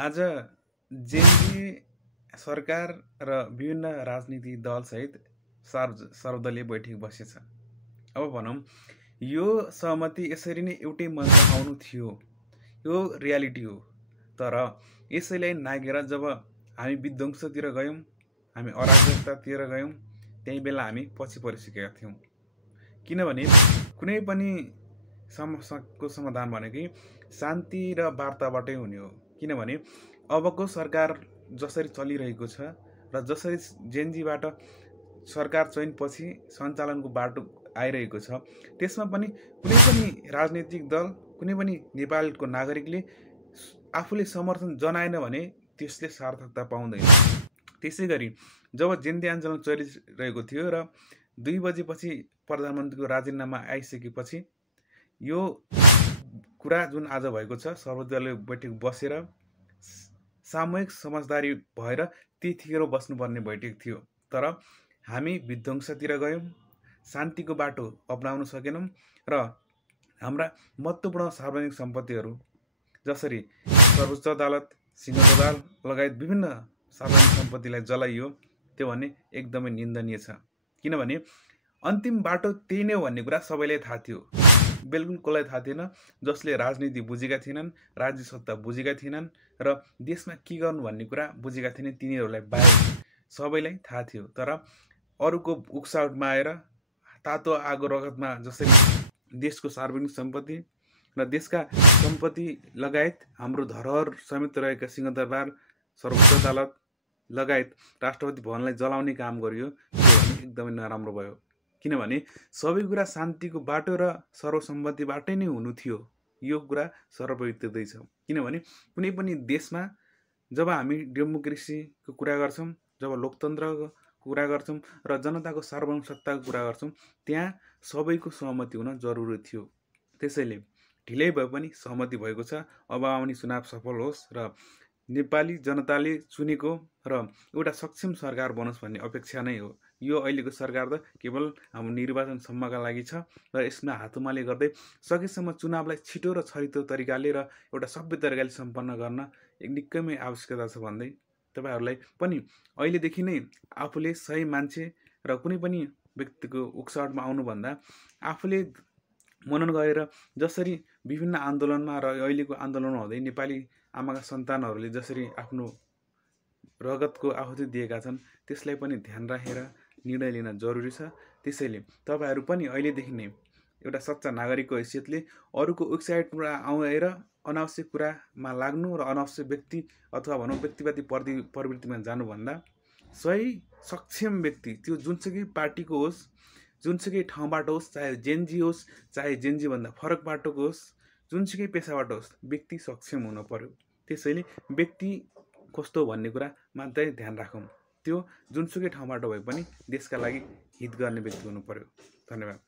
आज जेएनजी सरकार र विभिन्न राजनीतिक दलसहित सर्वदलीय बैठक बसेछ। अब भनौँ यो सहमति यसरी नै एउटै मञ्चमा आउनु थियो, यो रियालिटी हो। तर यसैलाई नागेर जब हामी विध्वंसतिर गयौँ, हामी अराजकतातिर गयौँ, त्यही बेला हामी पछि परिसकेका थियौँ। किनभने कुनै पनि समस्याको समाधान भनेकै शान्ति र वार्ताबाटै हुने हो। किनभने अबको सरकार जसरी चलिरहेको छ र जसरी जेएनजीबाट सरकार चयनपछि सञ्चालनको बाटो आइरहेको छ, त्यसमा पनि कुनै पनि राजनीतिक दल, कुनै पनि नेपालको नागरिकले आफूले समर्थन जनाएन भने त्यसले सार्थकता पाउँदैन। त्यसै गरी जब जेएनजी आन्दोलन चलिरहेको थियो र 2 बजेपछि प्रधानमन्त्रीको राजीनामा आइसकेपछि यो कुरा जुन आज भएको छ, सर्वदलीय बैठक बसेर सामूहिक समझदारी भएर त्यतिखेर बस्नुपर्ने बैठक थियो। तर हामी विध्वंसतिर गयौँ, शान्तिको बाटो अपनाउन सकेनौँ र हाम्रा महत्त्वपूर्ण सार्वजनिक सम्पत्तिहरू जसरी सर्वोच्च अदालत, सिंहदरबार लगायत विभिन्न सार्वजनिक सम्पत्तिलाई जलाइयो, त्यो भने एकदमै निन्दनीय छ। किनभने अन्तिम बाटो त्यही नै हो भन्ने कुरा सबैलाई थाहा थियो। बिल्कुल कसलाई थाहा थिएन? जसले राजनीति बुझेका थिएनन्, राज्य सत्ता बुझेका थिएनन् र देशमा के गर्नु भन्ने कुरा बुझेका थिएनन्, तिनीहरूलाई बाहेक सबैलाई थाहा थियो। तर अरूको उक्साउटमा आएर तातो आगो रगतमा जसरी देशको सार्वजनिक सम्पत्ति र देशका सम्पत्ति लगायत हाम्रो धरोहर समेत रहेका सिंहदरबार, सर्वोच्च अदालत लगायत राष्ट्रपति भवनलाई जलाउने काम गरियो, त्यो भने एकदमै नराम्रो भयो। किनभने सबै कुरा शान्तिको बाटो र सर्वसम्मतिबाटै नै हुनु थियो। यो कुरा सर्वविदितै छ। किनभने कुनै पनि देशमा जब हामी डेमोक्रेसीको कुरा गर्छौँ, जब लोकतन्त्रको कुरा गर्छौँ र जनताको सार्वभौम सत्ताको कुरा गर्छौँ, त्यहाँ सबैको सहमति हुन जरुरी थियो। त्यसैले ढिलै भए पनि सहमति भएको छ। अब आउने चुनाव सफल होस् र नेपाली जनताले चुनेको र एउटा सक्षम सरकार बनोस् भन्ने अपेक्षा नै हो। यो अहिलेको सरकार त केवल हाम्रो निर्वाचनसम्मका लागि छ र यसमा हातुमाले गर्दै सकेसम्म चुनावलाई छिटो र छरितो तरिकाले र एउटा सभ्य तरिकाले सम्पन्न गर्न निकै आवश्यकता छ भन्दै तपाईहरूलाई पनि अहिलेदेखि नै आफूले सही मान्छे र कुनै पनि व्यक्तिको उक्साहटमा आउनुभन्दा आफूले मनन गरेर जसरी विभिन्न आन्दोलनमा र अहिलेको आन्दोलनमा हुँदै नेपाली आमाका सन्तानहरूले जसरी आफ्नो रगतको आहुति दिएका छन्, त्यसलाई पनि ध्यान राखेर निर्णय लिन जरुरी छ। त्यसैले तपाईहरू पनि अहिलेदेखि नै एउटा सच्चा नागरिकको हैसियतले अरूको वेबसाइटमा आएर अनावश्यक कुरामा लाग्नु र अनावश्यक व्यक्ति अथवा भनौँ व्यक्तिवादी प्रवृत्तिमा जानुभन्दा सही सक्षम व्यक्ति, त्यो जुनसुकै पार्टीको होस्, जुनसुकै ठाउँबाट होस्, चाहे जेएनजी होस्, चाहे जेएनजीभन्दा फरक बाटोको होस्, जुनसुकै पेसाबाट होस्, व्यक्ति सक्षम हुनु पर्यो। त्यसैले व्यक्ति कस्तो भन्ने कुरामा चाहिँ ध्यान राखौँ। त्यो जुनसुकै ठाउँबाट भए पनि देशका लागि हित गर्ने व्यक्ति हुनु पर्यो। धन्यवाद।